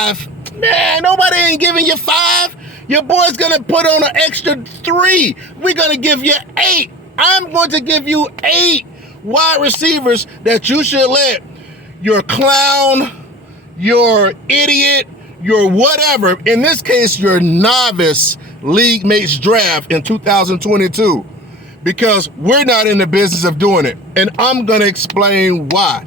5? Man, nobody ain't giving you 5. Your boy's gonna put on an extra 3. We're gonna give you 8. I'm going to give you 8 wide receivers that you should let your clown, your idiot, your whatever, in this case, your novice Leaguemates draft in 2022, because we're not in the business of doing it. And I'm gonna explain why.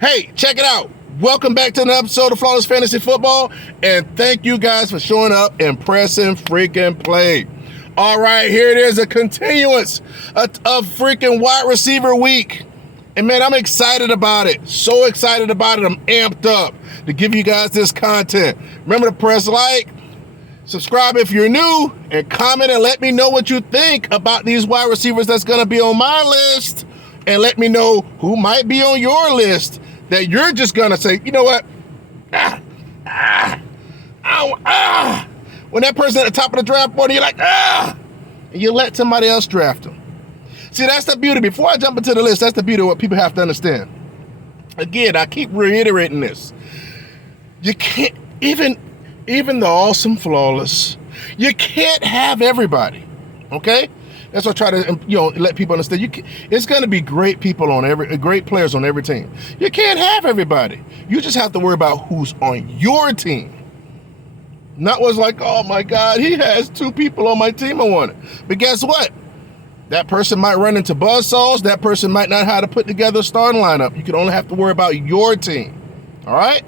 Hey, check it out. Welcome back to another episode of Flawless Fantasy Football, and thank you guys for showing up and pressing freaking play. All right, here it is, a continuance of freaking wide receiver week. And man, I'm excited about it. So excited about it. I'm amped up to give you guys this content. Remember to press like, subscribe if you're new, and comment and let me know what you think about these wide receivers that's going to be on my list. And let me know who might be on your list that you're just going to say, you know what? When that person at the top of the draft board, you're like, and you let somebody else draft them. See, that's the beauty. Before I jump into the list, that's the beauty of what people have to understand. Again, I keep reiterating this. You can't, even the awesome flawless, you can't have everybody, okay? That's what I try to, let people understand. It's going to be great people great players on every team. You can't have everybody. You just have to worry about who's on your team. Not what's like, oh my God, he has 2 people on my team I want it. But guess what? That person might run into buzzsaws. That person might not know how to put together a starting lineup. You can only have to worry about your team. All right?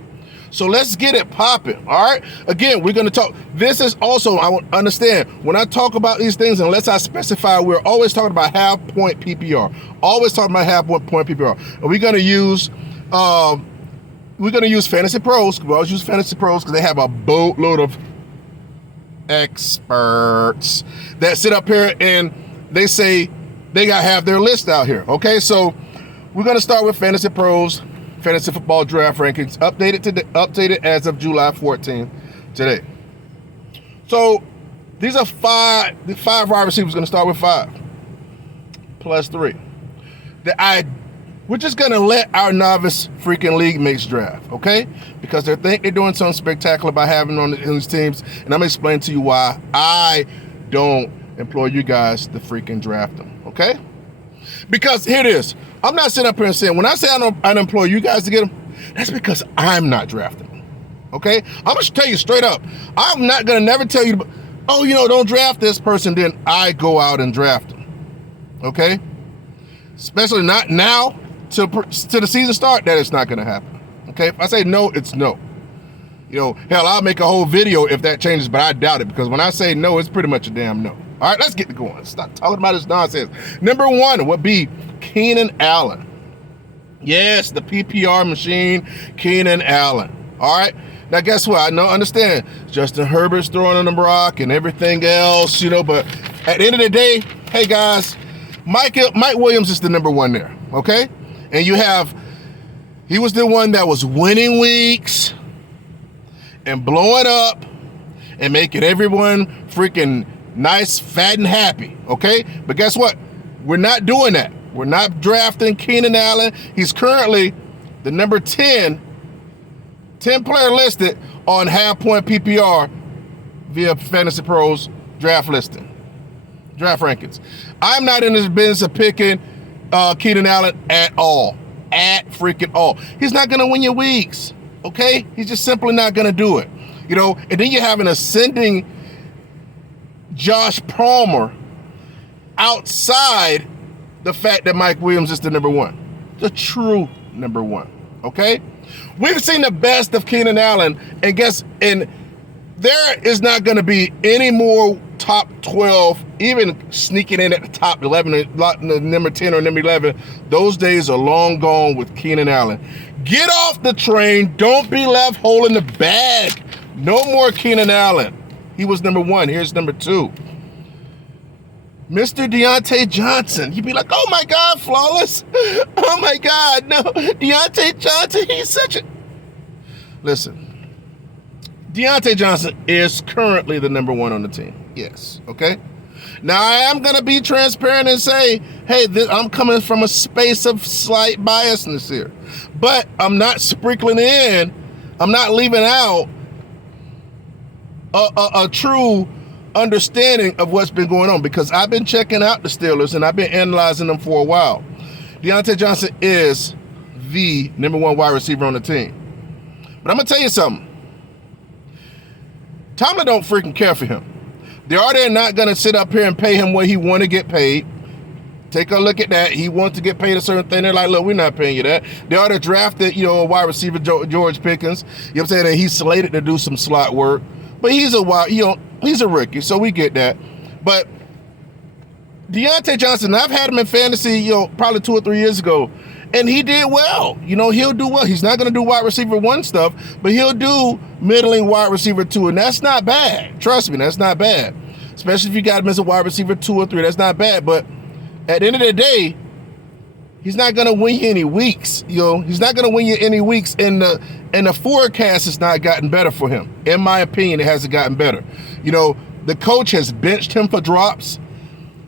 So let's get it popping. All right? Again, we're going to talk. This is also, I want to understand, when I talk about these things, unless I specify, we're always talking about half-point PPR. Always talking about half-point PPR. And we're going to use Fantasy Pros. We always use Fantasy Pros because they have a boatload of experts that sit up here and they say they got to have their list out here. Okay, so we're going to start with Fantasy Pros, Fantasy Football Draft Rankings, updated as of July 14th today. So these are the 5 wide receivers. Going to start with 5 plus 3. We're just going to let our novice freaking league mates draft, okay? Because they think they're doing something spectacular by having on these teams, and I'm going to explain to you why I don't implore you guys to freaking draft them, okay? Because here it is. I'm not sitting up here and saying, when I say I don't implore you guys to get them, that's because I'm not drafting them, okay? I'm going to tell you straight up. I'm not going to never tell you, don't draft this person, then I go out and draft them, okay? Especially not now. To the season start, that is not going to happen. Okay, if I say no, it's no. Hell, I'll make a whole video if that changes, but I doubt it, because when I say no, it's pretty much a damn no. All right, let's get going. Stop talking about this nonsense. Number 1 would be Keenan Allen. Yes, the PPR machine, Keenan Allen. All right. Now, guess what? Understand, Justin Herbert's throwing on the rock and everything else, but at the end of the day, hey guys, Mike Williams is the number 1 there. Okay. And he was the one that was winning weeks and blowing up and making everyone freaking nice, fat, and happy, okay? But guess what? We're not doing that. We're not drafting Keenan Allen. He's currently the number 10 player listed on half-point PPR via Fantasy Pros draft rankings. I'm not in this business of picking Keenan Allen at all. At freaking all. He's not going to win your weeks, okay? He's just simply not going to do it. And then you have an ascending Josh Palmer outside the fact that Mike Williams is the number 1. The true number 1, okay? We've seen the best of Keenan Allen, and there is not going to be any more top 12, even sneaking in at the top 11, number 10 or number 11. Those days are long gone with Keenan Allen. Get off the train. Don't be left holding the bag. No more Keenan Allen. He was number 1. Here's number 2. Mr. Deontay Johnson. You'd be like, oh my God, flawless. Oh my God, no. Deontay Johnson, he's such a... Listen. Deontay Johnson is currently the number 1 on the team. Yes, okay? Now, I am going to be transparent and say, hey, I'm coming from a space of slight biasness here. But I'm not sprinkling in, I'm not leaving out a true understanding of what's been going on, because I've been checking out the Steelers and I've been analyzing them for a while. Deontay Johnson is the number one wide receiver on the team. But I'm going to tell you something. Tomlin don't freaking care for him. They're not going to sit up here and pay him what he want to get paid. Take a look at that. He wants to get paid a certain thing. They're like, look, we're not paying you that. They already drafted, a wide receiver, George Pickens. You know what I'm saying? And he's slated to do some slot work. But he's a rookie, so we get that. But Deontay Johnson, I've had him in fantasy, probably 2 or 3 years ago, and he did well. He'll do well. He's not going to do wide receiver 1 stuff, but he'll do middling wide receiver 2, and that's not bad. Trust me, that's not bad. Especially if you got him as a wide receiver 2 or 3, that's not bad. But at the end of the day, he's not going to win you any weeks. He's not going to win you any weeks, and the forecast has not gotten better for him. In my opinion, it hasn't gotten better. The coach has benched him for drops.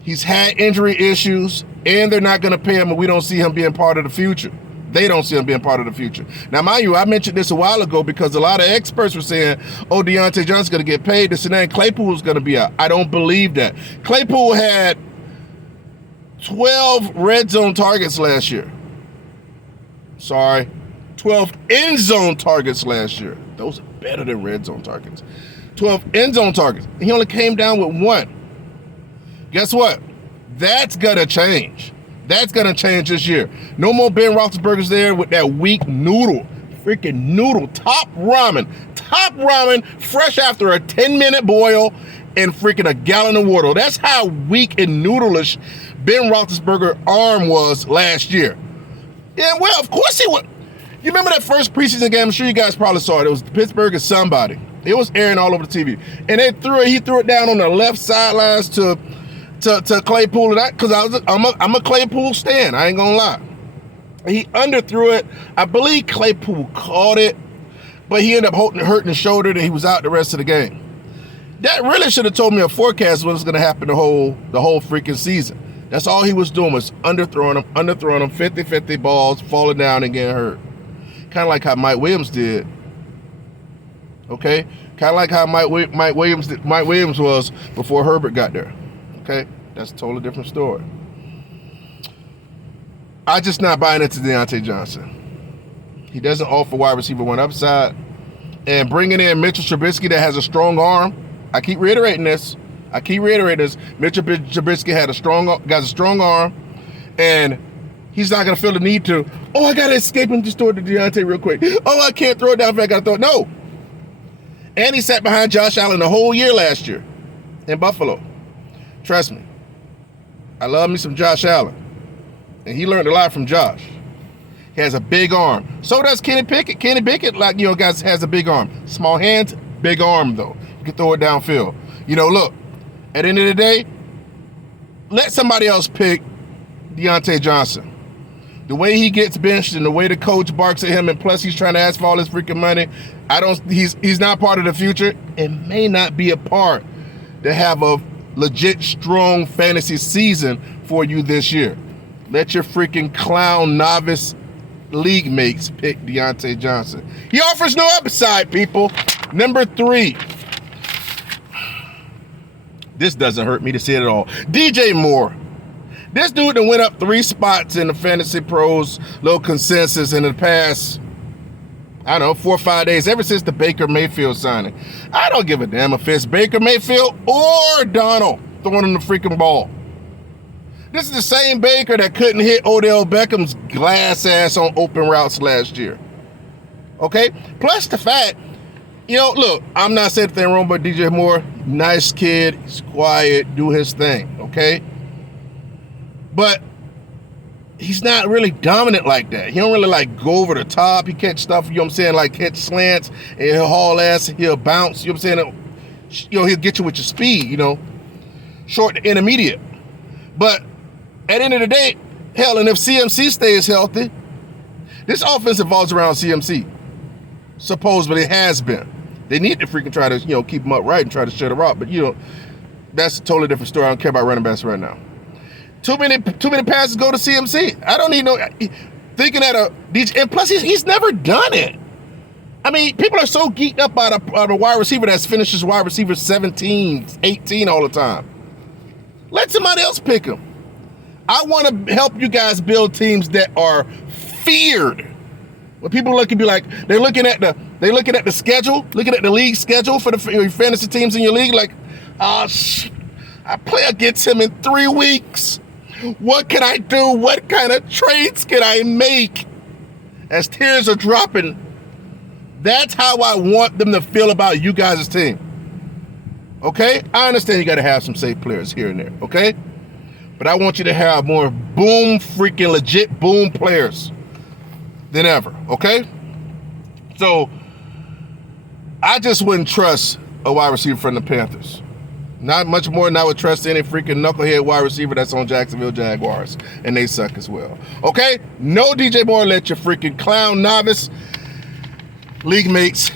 He's had injury issues, and they're not going to pay him, and we don't see him being part of the future. They don't see him being part of the future. Now, mind you, I mentioned this a while ago because a lot of experts were saying, Deontay Johnson's going to get paid. This and that, and Claypool's going to be out. I don't believe that. Claypool had 12 red zone targets last year. 12 end zone targets last year. Those are better than red zone targets. 12 end zone targets. He only came down with 1. Guess what? That's going to change. That's going to change this year. No more Ben Roethlisberger's there with that weak freaking noodle, top ramen, fresh after a 10-minute boil and freaking a gallon of water. That's how weak and noodleish Ben Roethlisberger's arm was last year. Yeah, well, of course he would. You remember that first preseason game? I'm sure you guys probably saw it. It was Pittsburgh and somebody. It was airing all over the TV. And he threw it down on the left sidelines to Claypool, because I'm a Claypool stan. I ain't gonna lie. He underthrew it. I believe Claypool caught it, but he ended up hurting his shoulder, and he was out the rest of the game. That really should have told me a forecast of what was going to happen the whole freaking season. That's all he was doing, was underthrowing them, 50-50 balls, falling down and getting hurt. Kind of like how Mike Williams did. Okay? Kind of like how Mike Williams was before Herbert got there. Okay? That's a totally different story. I'm just not buying into Deontay Johnson. He doesn't offer wide receiver 1 upside. And bringing in Mitchell Trubisky that has a strong arm, I keep reiterating this. Mitchell Trubisky got a strong arm, and he's not going to feel the need to, I got to escape and just throw it to Deontay real quick. I can't throw it down if I got to throw it. No. And he sat behind Josh Allen the whole year last year in Buffalo. Trust me. I love me some Josh Allen. And he learned a lot from Josh. He has a big arm. So does Kenny Pickett. Kenny Pickett, guys, has a big arm. Small hands, big arm, though. You can throw it downfield. Look, at the end of the day, let somebody else pick Deontay Johnson. The way he gets benched and the way the coach barks at him, and plus he's trying to ask for all his freaking money, he's not part of the future and may not be a part to have a legit strong fantasy season for you this year. Let your freaking clown novice league mates pick Deontay Johnson. He offers no upside, people. Number 3. This doesn't hurt me to say it at all. DJ Moore. This dude that went up 3 spots in the Fantasy Pros little consensus in the past, 4 or 5 days, ever since the Baker Mayfield signing. I don't give a damn if it's Baker Mayfield or Donald throwing him the freaking ball. This is the same Baker that couldn't hit Odell Beckham's glass ass on open routes last year. Okay? Plus the fact, look, I'm not saying anything wrong, but DJ Moore, nice kid, he's quiet, do his thing, okay? But he's not really dominant like that. He don't really go over the top. He catch stuff, catch slants, and he'll haul ass, he'll bounce, he'll get you with your speed, short to intermediate. But at the end of the day, hell, and if CMC stays healthy, this offense evolves around CMC. Supposedly it has been. They need to freaking try to, keep him upright and try to shut him up. But, that's a totally different story. I don't care about running backs right now. Too many passes go to CMC. I don't need no thinking that and plus he's never done it. I mean, people are so geeked up by the wide receiver that finishes wide receiver 17, 18 all the time. Let somebody else pick him. I want to help you guys build teams that are feared. When people look and be like, they're looking at the schedule, looking at the league schedule for the fantasy teams in your league, like, I play against him in 3 weeks. What can I do? What kind of trades can I make? As tears are dropping, that's how I want them to feel about you guys' team. Okay? I understand you got to have some safe players here and there, okay? But I want you to have more boom, freaking legit boom players than ever, okay? So, I just wouldn't trust a wide receiver from the Panthers. Not much more than I would trust any freaking knucklehead wide receiver that's on Jacksonville Jaguars, and they suck as well. Okay? No DJ Moore, let your freaking clown novice league mates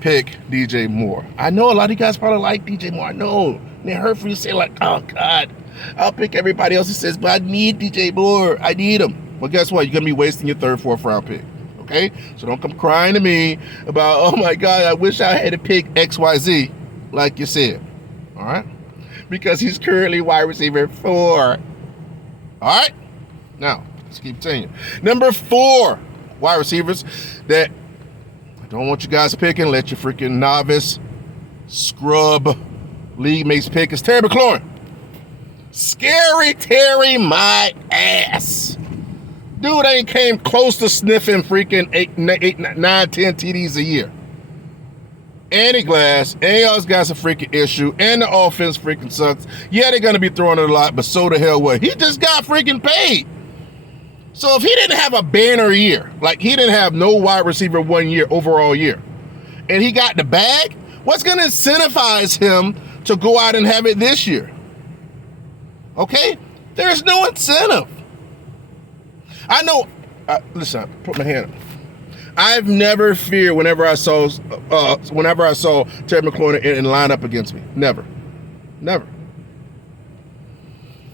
pick DJ Moore. I know a lot of you guys probably like DJ Moore. I know. And it hurt for you to say like, oh God, I'll pick everybody else who says, but I need DJ Moore. I need him. Well, guess what? You're going to be wasting your 3rd, 4th round pick. Okay? So don't come crying to me about, oh my God, I wish I had to pick XYZ like you said. All right? Because he's currently wide receiver 4. All right? Now, let's keep continuing. Number 4 wide receivers that I don't want you guys picking. Let your freaking novice scrub league mates pick is Terry McLaurin. Scary Terry my ass. Dude ain't came close to sniffing freaking 8, 9, 10 TDs a year. And he glass, and y'all's got a freaking issue, and the offense freaking sucks. Yeah, they're gonna be throwing it a lot, but so the hell what? He just got freaking paid. So if he didn't have a banner year, like he didn't have no wide receiver 1 year, overall year, and he got the bag, what's gonna incentivize him to go out and have it this year? Okay? There's no incentive. I know, listen, put my hand up. I've never feared whenever I saw Terry McLaurin in line up against me. Never.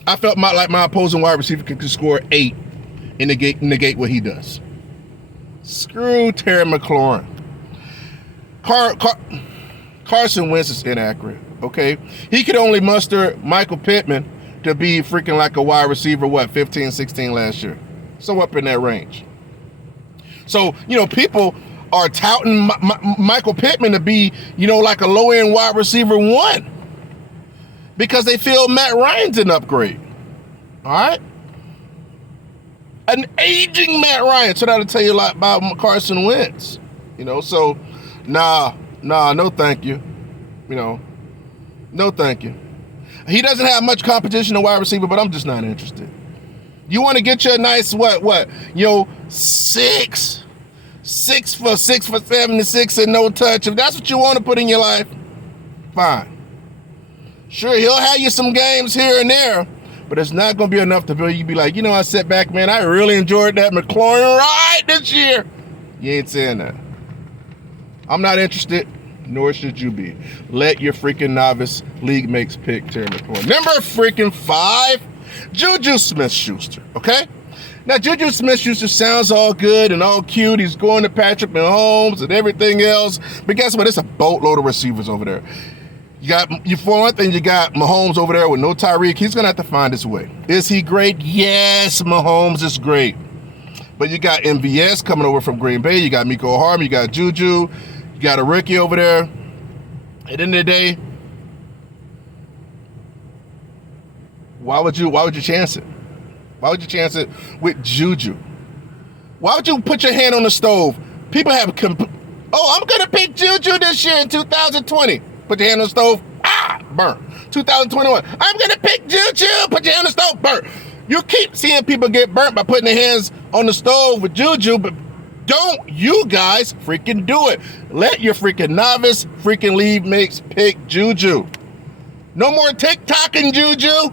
I felt like my opposing wide receiver could score 8 and negate what he does. Screw Terry McLaurin. Carson Wentz is inaccurate, okay? He could only muster Michael Pittman to be freaking like a wide receiver, 15, 16 last year. So up in that range. So, people are touting Michael Pittman to be, like a low-end wide receiver 1 because they feel Matt Ryan's an upgrade. All right? An aging Matt Ryan. So that'll tell you a lot about Carson Wentz. So, no thank you. No thank you. He doesn't have much competition in wide receiver, but I'm just not interested. You want to get you a nice, 6 for 76 and no touch. If that's what you want to put in your life, fine. Sure, he'll have you some games here and there, but it's not going to be enough to you be like, I sat back, man, I really enjoyed that McLaurin ride this year. You ain't saying that. I'm not interested, nor should you be. Let your freaking novice league mates pick Terry McLaurin. Number freaking 5, Juju Smith-Schuster, okay? Now, Juju Smith-Schuster sounds all good and all cute. He's going to Patrick Mahomes and everything else. But guess what? It's a boatload of receivers over there. For one thing, you got Mahomes over there with no Tyreek. He's going to have to find his way. Is he great? Yes, Mahomes is great. But you got MVS coming over from Green Bay. You got Mecole Hardman. You got Juju. You got a rookie over there. At the end of the day, why would you chance it? Why would you chance it with Juju? Why would you put your hand on the stove? People have, I'm going to pick Juju this year in 2020. Put your hand on the stove, burn. 2021, I'm going to pick Juju. Put your hand on the stove, burn. You keep seeing people get burnt by putting their hands on the stove with Juju, but don't you guys freaking do it. Let your freaking novice freaking league mates pick Juju. No more TikToking Juju.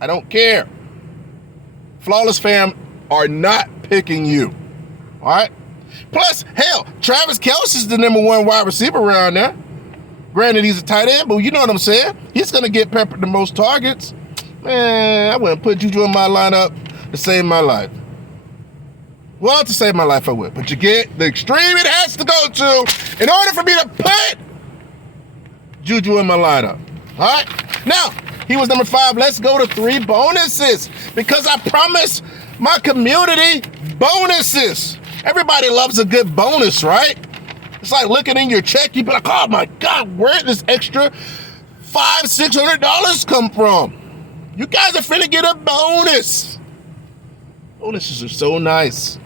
I don't care. Flawless fam are not picking you. All right? Plus, hell, Travis Kelce's the number 1 wide receiver around there. Granted, he's a tight end, but you know what I'm saying. He's going to get peppered the most targets. Man, I wouldn't put Juju in my lineup to save my life. Well, to save my life, I would. But you get the extreme it has to go to in order for me to put Juju in my lineup. All right? Now, he was number 5. Let's go to 3 bonuses because I promise my community bonuses. Everybody loves a good bonus, right? It's like looking in your check. You be like, oh my God, where did this extra $500-600 come from? You guys are finna get a bonus. Bonuses are so nice.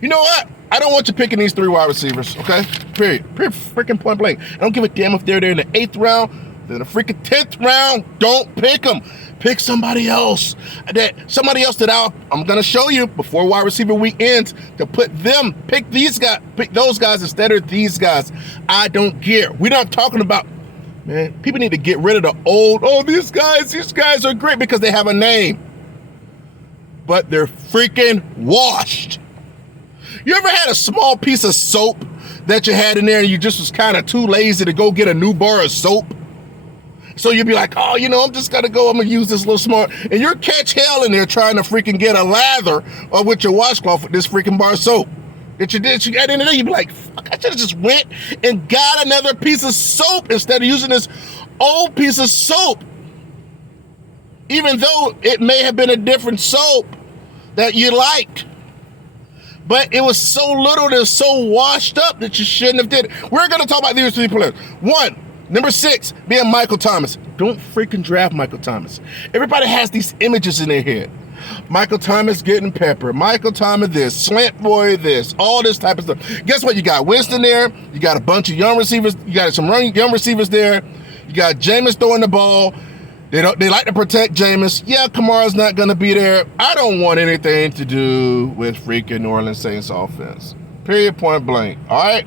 You know what? I don't want you picking these 3 wide receivers, okay? Period. Freaking point blank. I don't give a damn if they're there in the 8th round, they're in the freaking 10th round. Don't pick them. Pick somebody else. That I'm gonna show you before wide receiver week ends to pick those guys instead of these guys. I don't care. We're not talking about, man, people need to get rid of the old, these guys are great because they have a name. But they're freaking washed. You ever had a small piece of soap that you had in there and you just was kind of too lazy to go get a new bar of soap? So you'd be like, oh, I'm just gonna use this little smart, and you're catch hell in there trying to freaking get a lather with your washcloth with this freaking bar of soap that you got in there. You'd be like, fuck, I should have just went and got another piece of soap instead of using this old piece of soap. Even though it may have been a different soap that you liked. But it was so little and so washed up that you shouldn't have did it. We're going to talk about these 3 players. 1, number 6, being Michael Thomas. Don't freaking draft Michael Thomas. Everybody has these images in their head. Michael Thomas getting pepper. Michael Thomas this. Slant boy this. All this type of stuff. Guess what? You got Winston there. You got a bunch of young receivers. You got some young receivers there. You got Jameis throwing the ball. They like to protect Jameis. Yeah, Kamara's not going to be there. I don't want anything to do with freaking New Orleans Saints offense. Period, point blank. All right?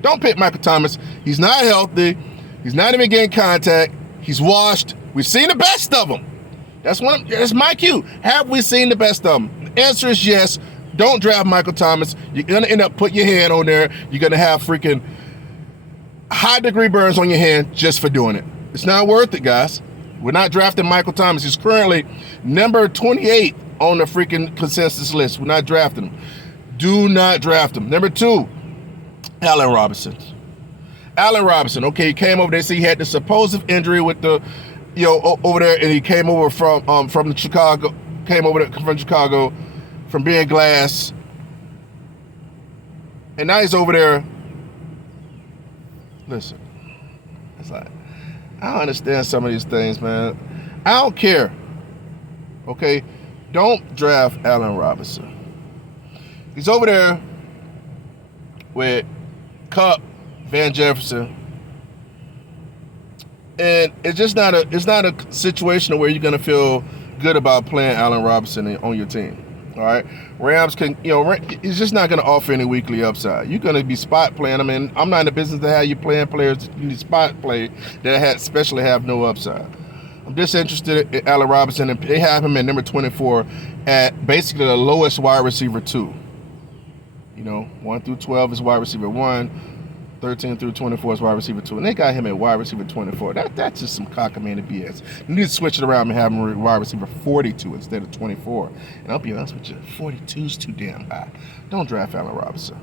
Don't pick Michael Thomas. He's not healthy. He's not even getting contact. He's washed. We've seen the best of him. That's my cue. Have we seen the best of him? The answer is yes. Don't draft Michael Thomas. You're going to end up putting your hand on there. You're going to have freaking high-degree burns on your hand just for doing it. It's not worth it, guys. We're not drafting Michael Thomas. He's currently number 28 on the freaking consensus list. We're not drafting him. Do not draft him. Number 2, Allen Robinson. Allen Robinson, okay, he came over there. See, he had the supposed injury with the, over there, and he came over from Chicago, from being glass. And now he's over there. Listen, it's like, I don't understand some of these things, man. I don't care. Okay? Don't draft Allen Robinson. He's over there with Kupp, Van Jefferson. And it's not a situation where you're gonna feel good about playing Allen Robinson on your team. All right, Rams can, he's just not going to offer any weekly upside. You're going to be spot playing. I mean, I'm not in the business to have you playing players you need spot play that especially have no upside. I'm just interested in Allen Robinson, and they have him at number 24 at basically the lowest wide receiver 2. 1 through 12 is wide receiver 1. 13 through 24 is wide receiver 2, and they got him at wide receiver 24. That's just some cockamamie BS. You need to switch it around and have him wide receiver 42 instead of 24. And I'll be honest with you, 42 is too damn high. Don't draft Allen Robinson.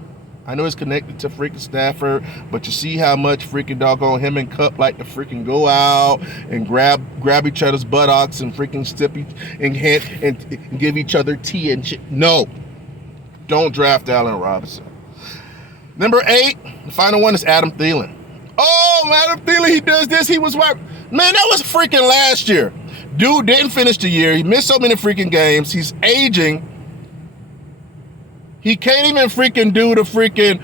I know he's connected to freaking Stafford, but you see how much freaking doggone him and Kupp like to freaking go out and grab each other's buttocks and freaking step and give each other tea and shit. No, don't draft Allen Robinson. Number 8, the final one is Adam Thielen. Oh, Adam Thielen, he does this. He was wide. Man, that was freaking last year. Dude didn't finish the year. He missed so many freaking games. He's aging. He can't even freaking do the freaking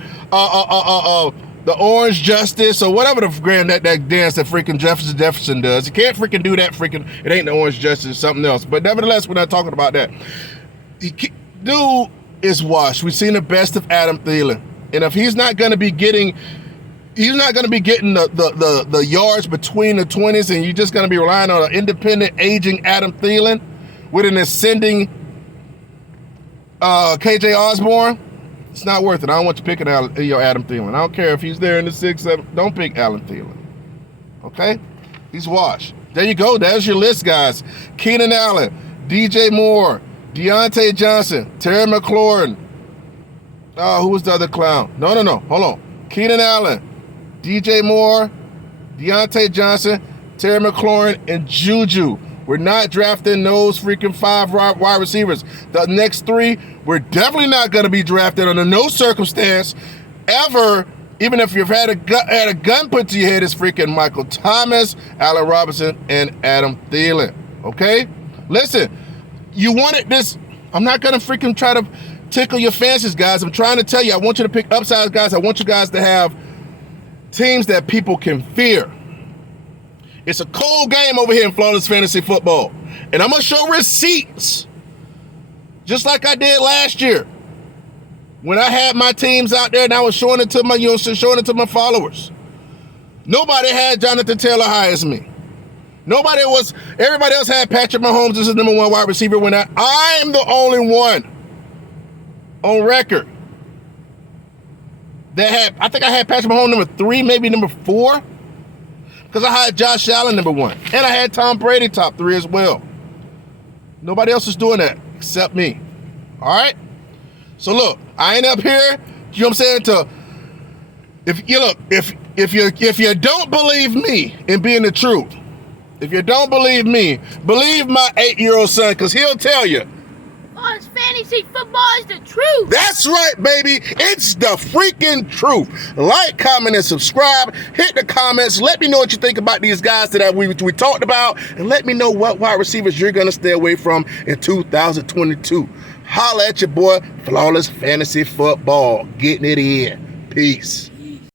the Orange Justice or whatever the grand that dance that freaking Jefferson does. He can't freaking do that freaking. It ain't the Orange Justice, it's something else. But nevertheless, we're not talking about that. Dude is washed. We've seen the best of Adam Thielen. And if he's not going to be getting the yards between the 20s, and you're just going to be relying on an independent, aging Adam Thielen with an ascending KJ Osborne, it's not worth it. I don't want you picking Adam Thielen. I don't care if he's there in the 6, 7. Don't pick Adam Thielen. Okay? He's washed. There you go. There's your list, guys. Keenan Allen, DJ Moore, Deontay Johnson, Terry McLaurin. Oh, who was the other clown? No. Hold on. Keenan Allen, DJ Moore, Deontay Johnson, Terry McLaurin, and Juju. We're not drafting those freaking 5 wide receivers. The next 3, we're definitely not going to be drafted under no circumstance ever, even if you've had a gun put to your head, is freaking Michael Thomas, Allen Robinson, and Adam Thielen. Okay? Listen, you wanted this. I'm not going to freaking try to tickle your fancies, guys. I'm trying to tell you, I want you to pick upside guys. I want you guys to have teams that people can fear. It's a cold game over here in Flawless Fantasy Football. And I'm going to show receipts, just like I did last year when I had my teams out there and I was showing it to my followers. Nobody had Jonathan Taylor high as me. Everybody else had Patrick Mahomes as the number 1 wide receiver when I'm the only one on record that I think I had Patrick Mahomes number 3, maybe number 4. Because I had Josh Allen number 1. And I had Tom Brady top 3 as well. Nobody else is doing that except me. All right? So look, I ain't up here, you know what I'm saying, if you don't believe me in being the truth, if you don't believe me, believe my 8-year-old son, because he'll tell you. Flawless Fantasy Football is the truth. That's right, baby. It's the freaking truth. Like, comment, and subscribe. Hit the comments. Let me know what you think about these guys that we talked about. And let me know what wide receivers you're going to stay away from in 2022. Holla at your boy, Flawless Fantasy Football. Getting it in. Peace.